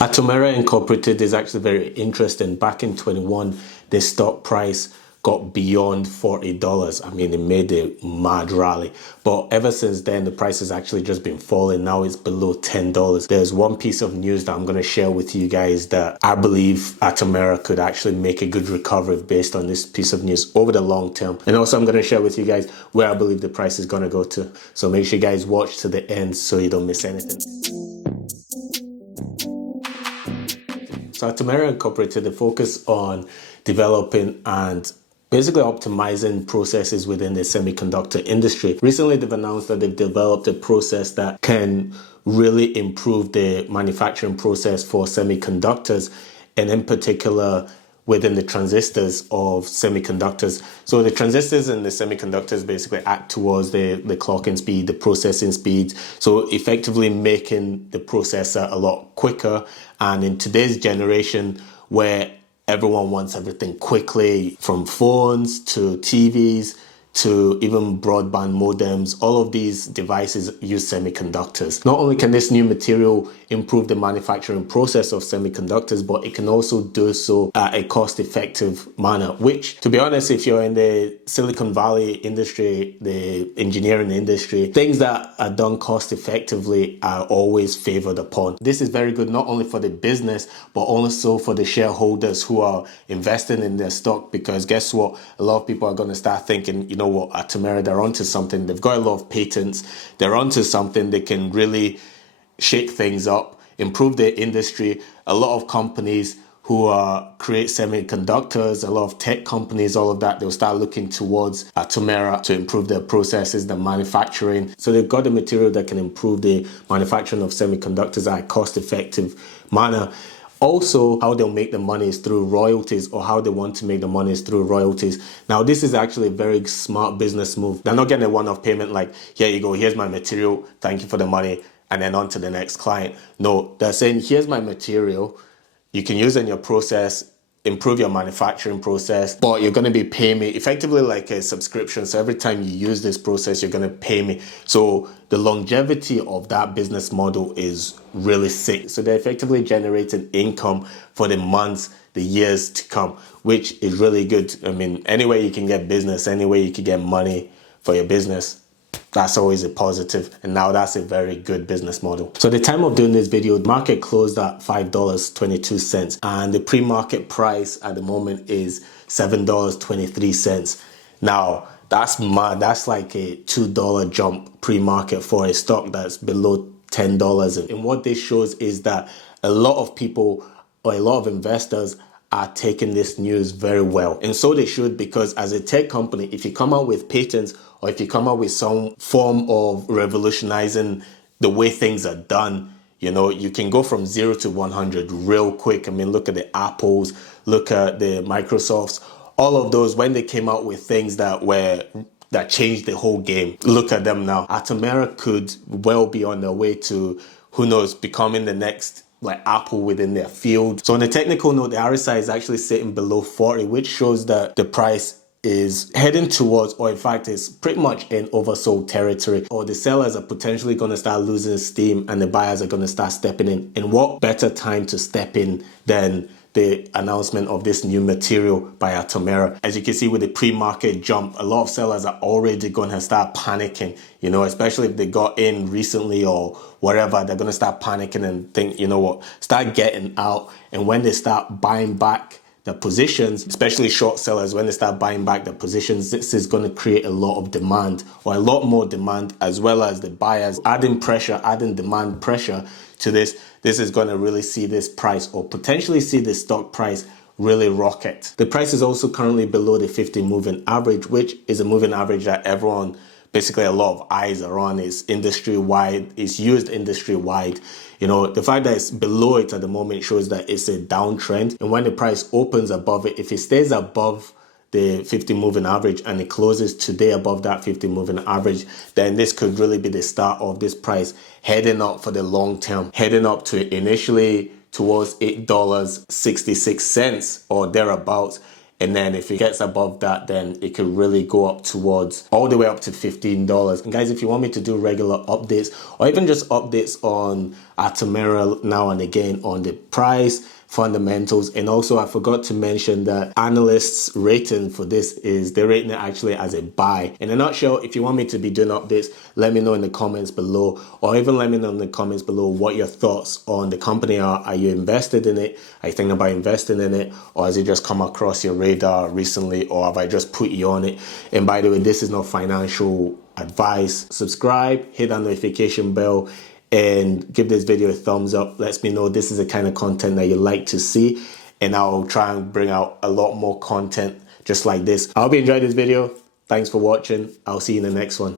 Atomera Incorporated is actually very interesting. Back in 21, the stock price got beyond $40. I mean, it made a mad rally. But ever since then, the price has actually just been falling. Now it's below $10. There's one piece of news that I'm going to share with you guys that I believe Atomera could actually make a good recovery based on this piece of news over the long term. And also I'm going to share with you guys where I believe the price is going to go to. So make sure you guys watch to the end so you don't miss anything. So Atomera Incorporated, they focus on developing and basically optimizing processes within the semiconductor industry. Recently, they've announced that they've developed a process that can really improve the manufacturing process for semiconductors, and in particular, within the transistors of semiconductors. So the transistors and the semiconductors basically act towards the clocking speed, the processing speed. So effectively making the processor a lot quicker. And in today's generation, where everyone wants everything quickly, from phones to TVs to even broadband modems, all of these devices use semiconductors. Not only can this new material improve the manufacturing process of semiconductors, but it can also do so at a cost-effective manner, which, to be honest, if you're in the Silicon Valley industry, the engineering industry, things that are done cost-effectively are always favored upon. This is very good not only for the business, but also for the shareholders who are investing in their stock, because guess what? A lot of people are going to start thinking, you know what, Atomera, they're onto something. They've got a lot of patents. They're onto something. They can really shake things up, improve the industry. A lot of companies who create semiconductors, a lot of tech companies, all of that, they'll start looking towards Atomera to improve their processes, the manufacturing. So they've got the material that can improve the manufacturing of semiconductors at a cost-effective manner. Also, how they'll make the money is through royalties, or how they want to make the money is through royalties. Now, this is actually a very smart business move. They're not getting a one-off payment like, here you go, here's my material, thank you for the money, and then on to the next client. No, they're saying, here's my material, you can use it in your process, improve your manufacturing process, but you're going to be paying me effectively like a subscription. So every time you use this process, you're going to pay me. So the longevity of that business model is really sick. So they're effectively generating income for the months, the years to come, which is really good. I mean, any way you can get business, any way you can get money for your business, that's always a positive, and now that's a very good business model. So at the time of doing this video, the market closed at $5.22, and the pre-market price at the moment is $7.23. Now that's mad. That's like a $2 jump pre-market for a stock that's below $10. And what this shows is that a lot of people, or a lot of investors, are taking this news very well. And so they should, because as a tech company, if you come out with patents, or if you come out with some form of revolutionizing the way things are done, you know, you can go from 0 to 100 real quick. I mean, look at the Apples, look at the Microsofts, all of those, when they came out with things that changed the whole game. Look at them now. Atomera could well be on their way to, who knows, becoming the next like Apple within their field. So on a technical note, the RSI is actually sitting below 40, which shows that the price is heading towards, or in fact is pretty much in oversold territory, or the sellers are potentially going to start losing steam and the buyers are going to start stepping in. And what better time to step in than the announcement of this new material by Atomera? As you can see with the pre-market jump, a lot of sellers are already going to start panicking, you know, especially if they got in recently or whatever. They're going to start panicking and think, you know what, start getting out. And when they start buying back the positions, especially short sellers, when they start buying back the positions, this is going to create a lot of demand, or a lot more demand, as well as the buyers adding pressure, adding demand pressure to this. This is going to really see this price, or potentially see the stock price, really rocket. The price is also currently below the 50 moving average, which is a moving average that everyone, basically a lot of eyes are on. It's industry-wide, it's used industry-wide. You know, the fact that it's below it at the moment shows that it's a downtrend. And when the price opens above it, if it stays above the 50 moving average and it closes today above that 50 moving average, then this could really be the start of this price heading up for the long term, heading up to initially towards $8.66 or thereabouts. And then if it gets above that, then it could really go up towards all the way up to $15. And guys, if you want me to do regular updates or even just updates on Atomera now and again on the price, fundamentals, and also I forgot to mention that analysts rating for this is they're rating it actually as a buy. In a nutshell, if you want me to be doing updates, let me know in the comments below, or even let me know in the comments below what your thoughts on the company are. Are you invested in it? Are you thinking about investing in it? Or has it just come across your radar recently, or have I just put you on it? And by the way, this is not financial advice. Subscribe, hit that notification bell, and give this video a thumbs up. Lets me know this is the kind of content that you like to see, and I'll try and bring out a lot more content just like this. I hope you enjoyed this video. Thanks for watching. I'll see you in the next one.